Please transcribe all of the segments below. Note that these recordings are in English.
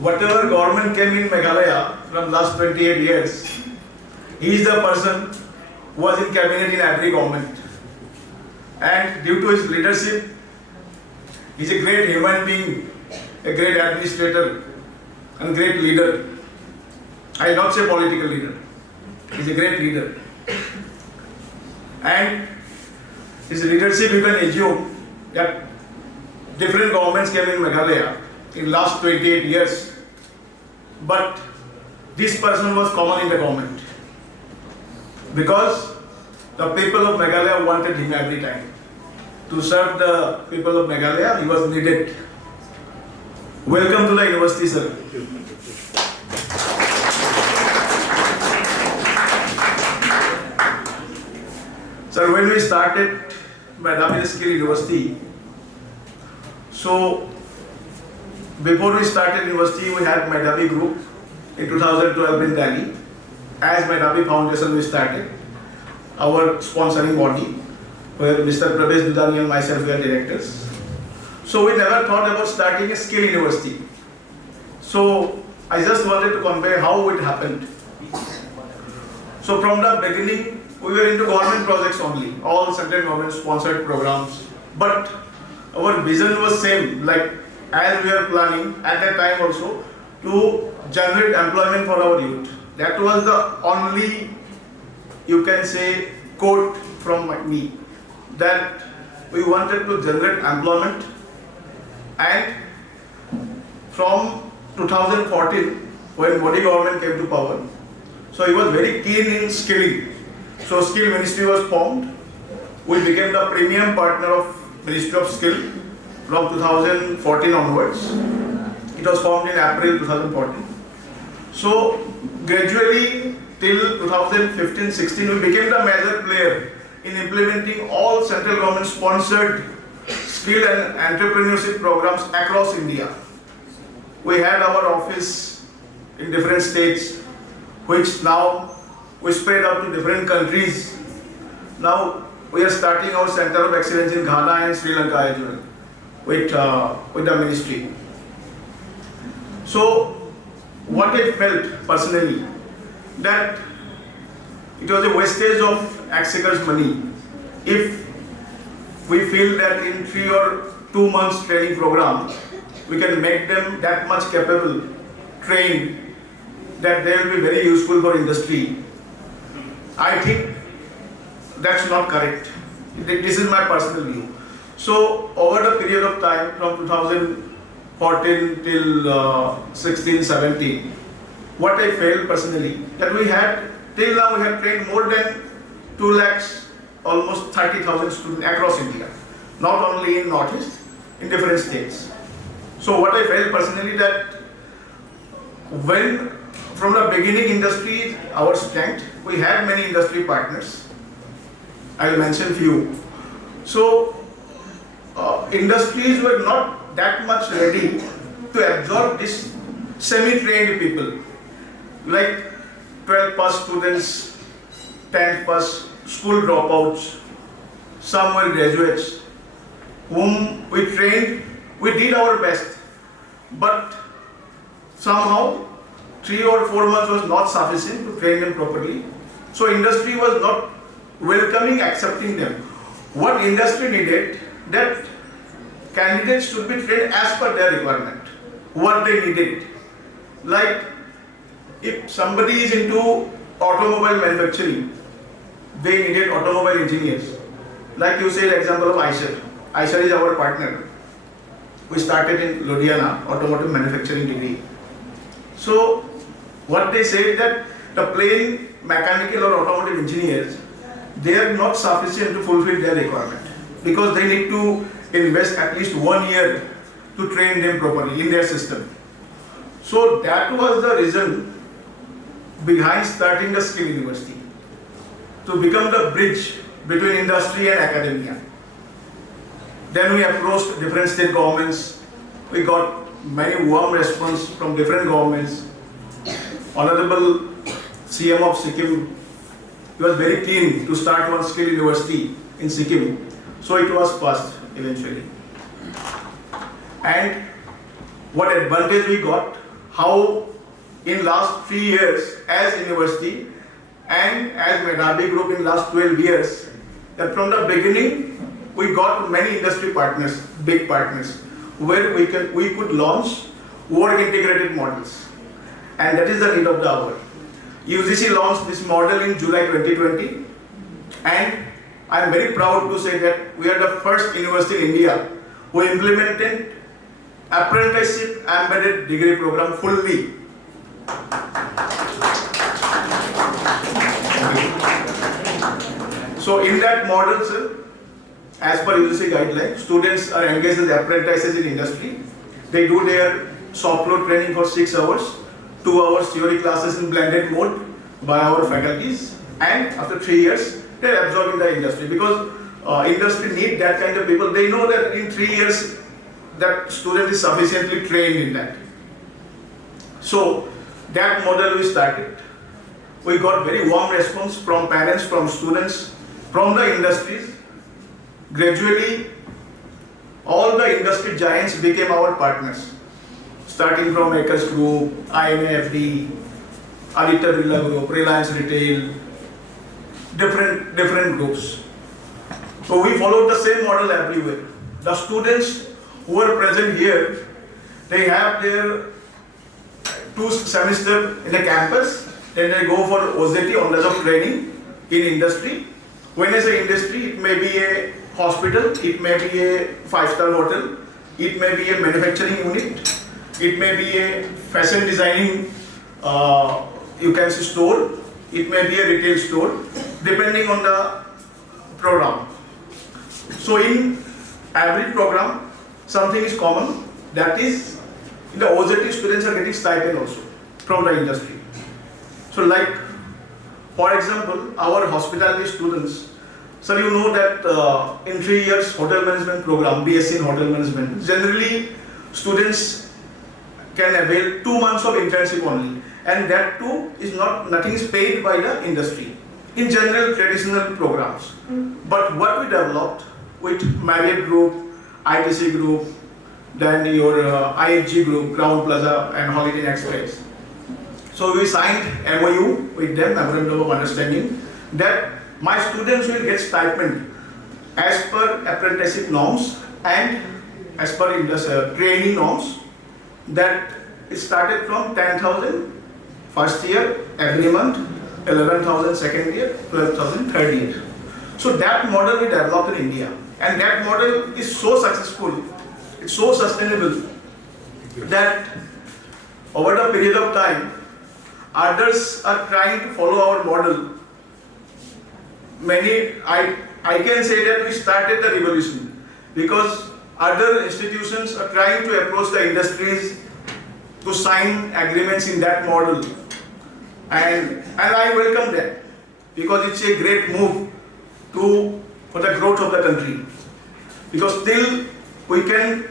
whatever government came in Meghalaya from last 28 years, he is the person who was in cabinet in every government. And due to his leadership, he is a great human being, a great administrator, and great leader. I will not say political leader. He is a great leader. And his leadership, you can assume that different governments came in Meghalaya in last 28 years. But this person was common in the government. Because the people of Meghalaya wanted him every time. To serve the people of Meghalaya, he was needed. Welcome to the university, sir. Sir, when we started Medhavi Skills University, so before we started university, we had Medhavi group in 2012 in Delhi. As Medhavi Foundation, we started our sponsoring body, where Mr. Pravesh Dudani and myself were directors. So we never thought about starting a skill university. So I just wanted to convey how it happened. So from the beginning, we were into government projects only, all central government sponsored programs. But our vision was same, like as we were planning at that time also, to generate employment for our youth. That was the only, you can say, quote from me, that we wanted to generate employment. And from 2014, when Modi government came to power, so he was very keen in skilling. So Skill Ministry was formed. We became the premium partner of Ministry of Skill from 2014 onwards. It was formed in April 2014. So gradually till 2015-16, we became the major player in implementing all central government sponsored skill and entrepreneurship programs across India. We had our office in different states, which now we spread out to different countries. Now we are starting our center of excellence in Ghana and Sri Lanka as well with the ministry. So what I felt personally, that it was a wastage of exchequer's money if we feel that in 3 or 2 months training program, we can make them that much capable, trained, that they will be very useful for industry. I think that's not correct. This is my personal view. So over the period of time from 2014 till 16, 17, what I felt personally, that we had, till now we have trained more than 2 lakhs, almost 30,000 students across India, not only in Northeast, in different states. So what I felt personally, that when from the beginning industry, our strength, we had many industry partners. I will mention few. So industries were not that much ready to absorb this semi-trained people, like 12 pass students, 10th pass school dropouts, some were graduates, whom we trained. We did our best, but somehow 3 or 4 months was not sufficient to train them properly. So industry was not welcoming, accepting them. What industry needed, that candidates should be trained as per their requirement, what they needed. Like if somebody is into automobile manufacturing, they needed automobile engineers. Like you said, example of Aisha. Aisha is our partner. We started in Ludhiana, automotive manufacturing degree. So what they said, that the plain mechanical or automotive engineers, they are not sufficient to fulfill their requirement, because they need to invest at least 1 year to train them properly in their system. So that was the reason behind starting the Skill University, to become the bridge between industry and academia. Then we approached different state governments. We got many warm response from different governments. Honorable CM of Sikkim, he was very keen to start one skill university in Sikkim. So it was passed eventually. And what advantage we got, how in last 3 years as university and as Medhavi Group in last 12 years, that from the beginning we got many industry partners, big partners, where we could launch work integrated models, and that is the need of the hour. UGC launched this model in July 2020, and I am very proud to say that we are the first university in India who implemented apprenticeship embedded degree program fully. So in that model, sir, as per UGC guidelines, students are engaged as apprentices in industry. They do their shop floor training for 6 hours, 2 hours theory classes in blended mode by our faculties, and after 3 years, they are absorbed in the industry because industry need that kind of people. They know that in 3 years, that student is sufficiently trained in that. So that model we started. We got very warm response from parents, from students, from the industries. Gradually, all the industry giants became our partners, starting from Akers Group, INAFD, Aditya Birla Group, Reliance Retail, different groups. So we followed the same model everywhere. The students who are present here, they have their 2 semesters in a campus, then they go for OJT, on the job training in industry. When I say industry, it may be a hospital, it may be a 5-star hotel, it may be a manufacturing unit, it may be a fashion designing you can say store, it may be a retail store, depending on the program. So in every program, something is common, that is the OJT students are getting stipend also from the industry. So like, for example, our hospitality students, so you know that in 3 years hotel management program, BSc in hotel management, generally students can avail 2 months of internship only, and that too is nothing is paid by the industry in general traditional programs. But what we developed with Marriott Group, ITC Group, then your IHG Group, Crown Plaza and Holiday Inn Express. So we signed MOU with them, Memorandum of Understanding, that my students will get stipend as per apprenticeship norms and as per training norms, that it started from 10,000 first year every month, 11,000 second year, 12,000 third year. So that model we developed in India, and that model is so successful, it's so sustainable that over the period of time, others are trying to follow our model. I can say that we started the revolution because other institutions are trying to approach the industries to sign agreements in that model, and I welcome that because it's a great move for the growth of the country, because still we can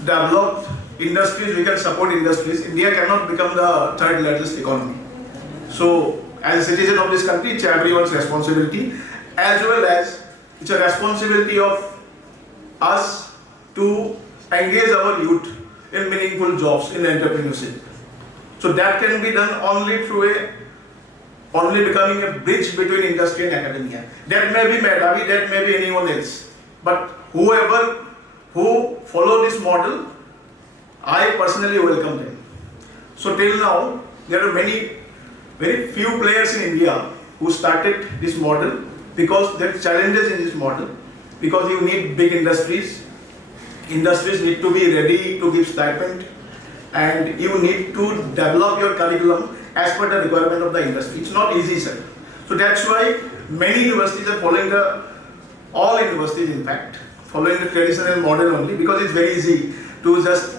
develop industries, we can support industries. India cannot become the 3rd largest economy. So as a citizen of this country, it's everyone's responsibility, as well as it's a responsibility of us to engage our youth in meaningful jobs, in entrepreneurship. So that can be done only through only becoming a bridge between industry and academia. That may be Medhavi, that may be anyone else. But whoever who follow this model, I personally welcome them. So till now, there are very few players in India who started this model, because there are challenges in this model, because you need big industries. Industries need to be ready to give stipend, and you need to develop your curriculum as per the requirement of the industry. It's not easy, sir. So that's why many universities are following all universities in fact, following the traditional model only, because it's very easy to just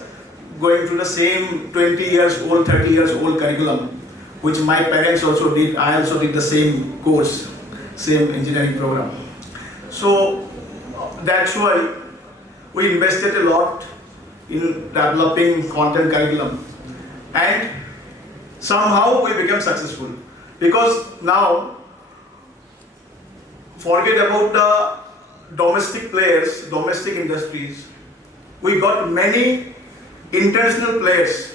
going through the same 20 years old, 30 years old curriculum, which my parents also did. I also did the same course, same engineering program. So that's why we invested a lot in developing content curriculum, and somehow we became successful, because now forget about the domestic players, domestic industries. We got many international players,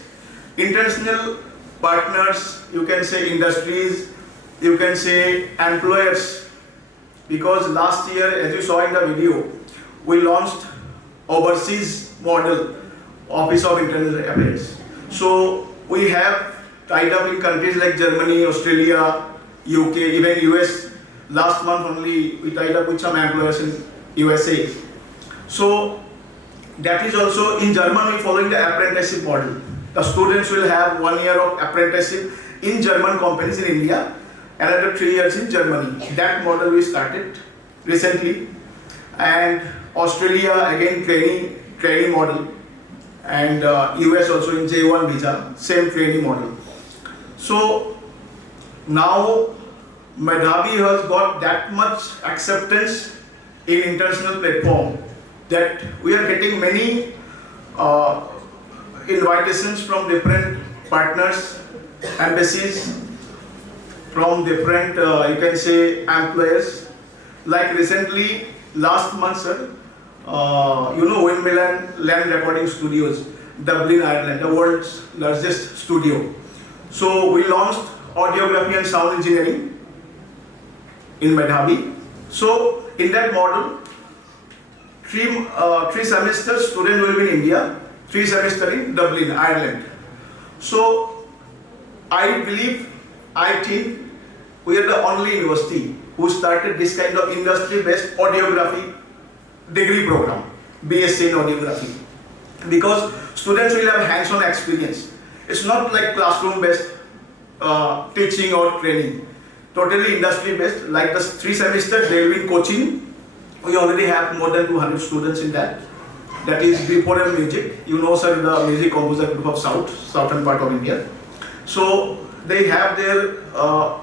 international partners, you can say industries, you can say employers, because last year, as you saw in the video, we launched overseas model, Office of International Affairs. So we have tied up in countries like Germany, Australia, UK, even US. Last month only we tied up with some employers in USA. So that is also in German we following the apprenticeship model. The students will have 1 year of apprenticeship in German companies in India, another 3 years in Germany. That model we started recently. And Australia again training model, and US also in J1 visa, same training model. So now Medhavi has got that much acceptance in international platform that we are getting many invitations from different partners, embassies, from different you can say employers. Like recently, last month, sir, Windmill and Land Recording Studios, Dublin, Ireland, the world's largest studio. So we launched audiography and sound engineering in Medhavi. So in that model, three semesters student will be in India, 3 semesters in Dublin, Ireland. So I think we are the only university who started this kind of industry-based audiography degree program, BSc in audiography, because students will have hands-on experience. It's not like classroom-based teaching or training, totally industry-based. Like the 3 semesters, they will be in coaching. We already have more than 200 students in that. That is B4M Music. You know, sir, the music composer group of southern part of India. So they have their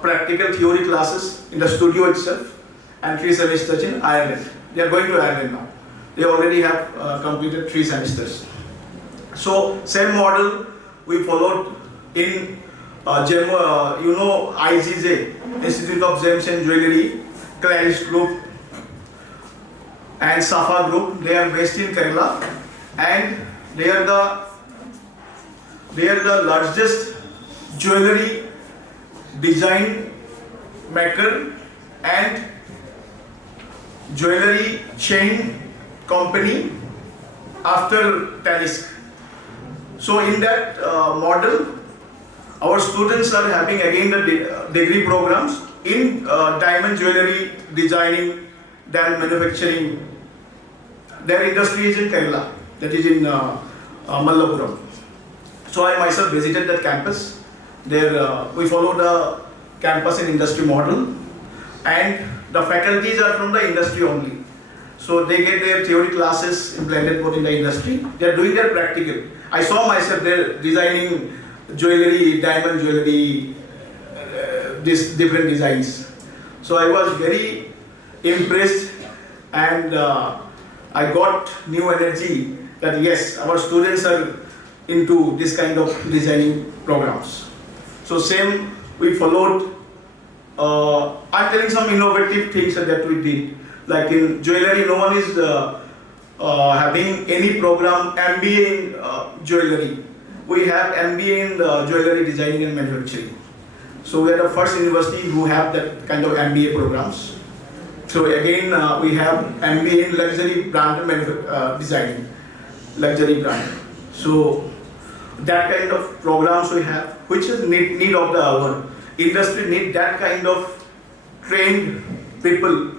practical theory classes in the studio itself, and 3 semesters in Ireland. They are going to Ireland now. They already have completed 3 semesters. So same model we followed in IGJ, Institute of Gems and Jewellery, Claris Group and Safa Group. They are based in Kerala, and they are the largest jewellery design maker and jewellery chain company after Tanisk. So in that model, our students are having again the degree programs in diamond jewellery designing, diamond manufacturing. Their industry is in Kerala, that is in Mallapuram. So I myself visited that campus. There we follow the campus and industry model, and the faculties are from the industry only. So they get their theory classes implemented both in the industry. They are doing their practical. I saw myself there designing jewellery, diamond jewellery, these different designs. So I was very impressed, and I got new energy that yes, our students are into this kind of designing programs. So same we followed. I'm telling some innovative things that we did. Like in jewellery, no one is having any program MBA in jewellery. We have MBA in jewellery designing and manufacturing. So we are the first university who have that kind of MBA programs. So again, we have MBA in luxury brand designing, luxury brand. So that kind of programs we have, which is need of the hour. Industry need that kind of trained people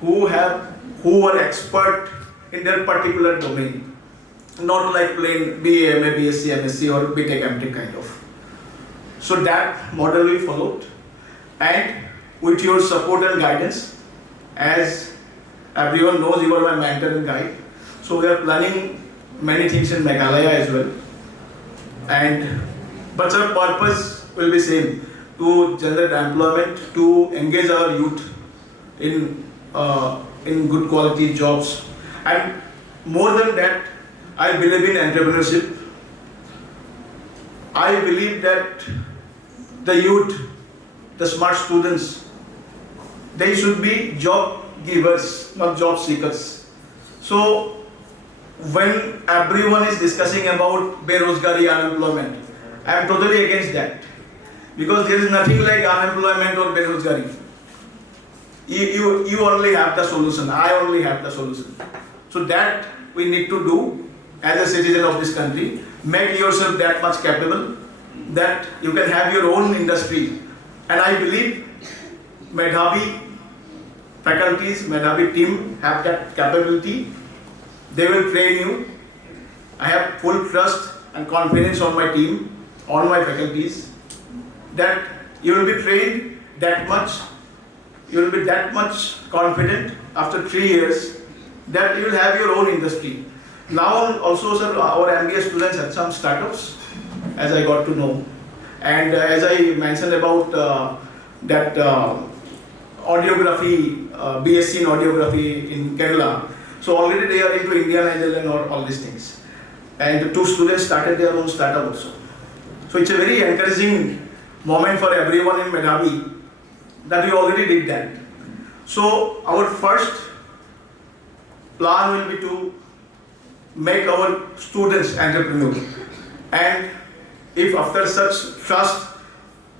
who are expert in their particular domain, not like plain BA, MA, BSc, MSc or BTech, MTech kind of. So that model we followed, and with your support and guidance, as everyone knows, you are my mentor and guide. So we are planning many things in Meghalaya as well, but our purpose will be same, to generate employment, to engage our youth in good quality jobs, and more than that, I believe in entrepreneurship. I believe that the youth, the smart students, they should be job givers, not job seekers. So when everyone is discussing about berozgari, unemployment, I am totally against that. Because there is nothing like unemployment or berozgari. You only have the solution, I only have the solution. So that we need to do as a citizen of this country. Make yourself that much capable that you can have your own industry. And I believe Medhavi faculties, Medhavi team have that capability. They will train you. I have full trust and confidence on my team, on my faculties, that you will be trained that much, you will be that much confident after 3 years that you will have your own industry. Now also, sir, our MBA students had some startups, as I got to know. And as I mentioned about that audiography, BSc in audiography in Kerala. So already they are into Indian Idol and all these things. And 2 students started their own startup also. So it's a very encouraging moment for everyone in Medhavi that we already did that. So our first plan will be to make our students entrepreneurs. And if after such trust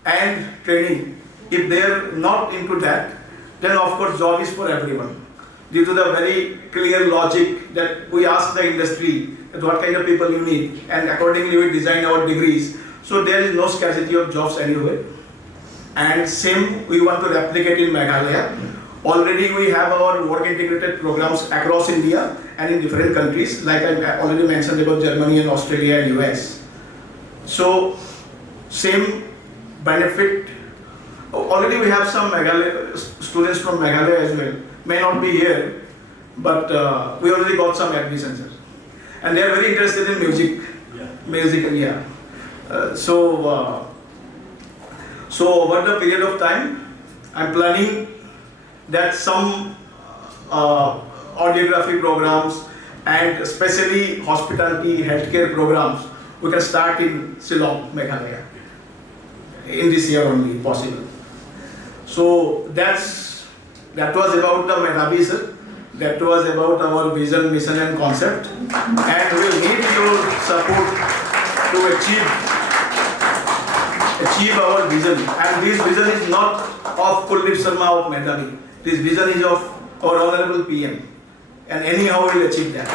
and training, if they are not into that, then of course job is for everyone. Due to the very clear logic that we ask the industry that what kind of people you need, and accordingly we design our degrees. So there is no scarcity of jobs anywhere. And same we want to replicate in Meghalaya. Already we have our work integrated programs across India and in different countries, like I already mentioned about Germany and Australia and US. So same benefit. Already we have some Meghalaya, students from Meghalaya as well. May not be here, but we already got some admissions. And they are very interested in music. Music, yeah. So over the period of time, I'm planning that some audiography programs and especially hospitality, healthcare programs, we can start in Shillong, Meghalaya, in this year only, possible. So that was about the Medhavi, sir. That was about our vision, mission and concept. And we will need your support to achieve our vision. And this vision is not of Kuldip Sarma of Medhavi. This vision is of our Honorable PM. And anyhow we will achieve that.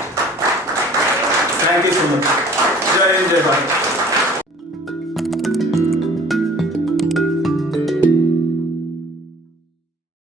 Thank you so much. Jai Hind, Jai Bharat.